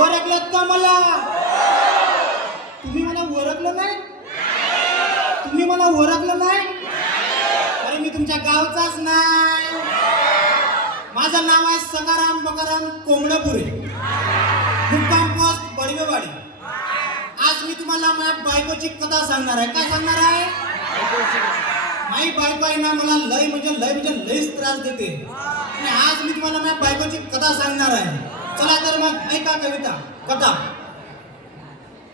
ओळखलं का मला? तुम्ही मला ओळखलं नाही? तुम्ही मला ओळखलं नाही? अरे मी तुमच्या गावचाच नाही. माझं नाव आहे सकाराम बकाराम कोंबडपुरे, मुक्काम पोस्ट बडवेवाडी. आज मी तुम्हाला माझ्या बायकोची कथा सांगणार आहे. काय सांगणार आहे? माझी बायको आहे ना, मला लय म्हणजे लयच त्रास देते. आणि आज मी तुम्हाला माझ्या बायकोची कथा सांगणार आहे. चला तर मग ऐका कथा.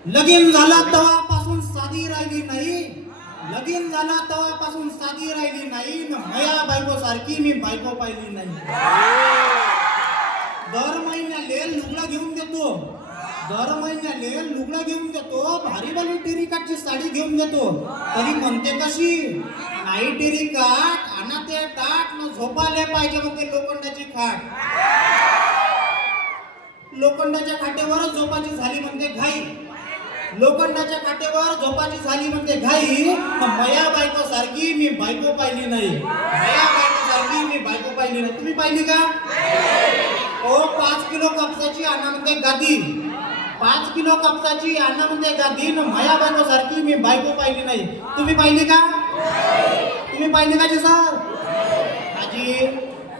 लगीन झाला तेव्हापासून साधी राहिली नाही. लगीन झाला तेव्हापासून साधी राहिली नाही. मया बायको सारखी मी बायको पाहिली नाही. दर महिन्याले लुगडा घेऊन देतो. भारी वाली टेरिकाटची साडी घेऊन देतो. तरी म्हणते कशी? नाही टेरिकाट आणा ते टाट न झोपायला पाहिजे म्हणते लोखंडाची खाट. लोखंडाच्या खाटेवर झोपाची झाली म्हणते घाई. लोखंडाच्या खाटेवर झोपाची झाली म्हणते घाई. मया बायको सारखी मी बायको पाहिली नाही. तुम्ही पाहिली का? ओ 5 किलो कापसाची आणा म्हणते गादी. 5 किलो कापसाची आणा म्हणते गादी. मया बायको सारखी मी बायको पाहिली नाही. तुम्ही पाहिली का? तुम्ही पाहिली का जी सर? आजी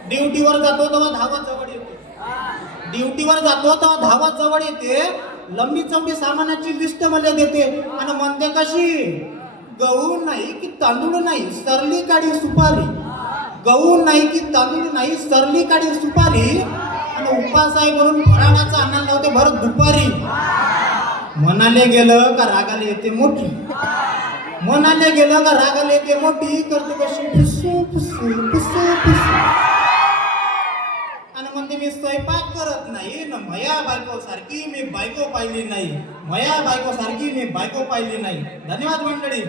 ड्युटीवर जातो तेव्हा धावत जवळ येते. लंबी चौडी सामानाची लिस्ट मला देते आणि म्हणते कशी? गहू नाही की तांदूळ नाही, सरली काढी सुपारी. गहू नाही की तांदूळ नाही, सरली काढी सुपारी. आणि उपास आहे म्हणून फराळाचा अन्न लावते भर दुपारी. म्हणाले गेलं का रागाला येते मोठी. करते कशी? फुसू. आणि म्हणते मी स्वयंपाक करत नाही ना. मया बायको सारखी मी बायको पाहिली नाही. धन्यवाद मंडळी.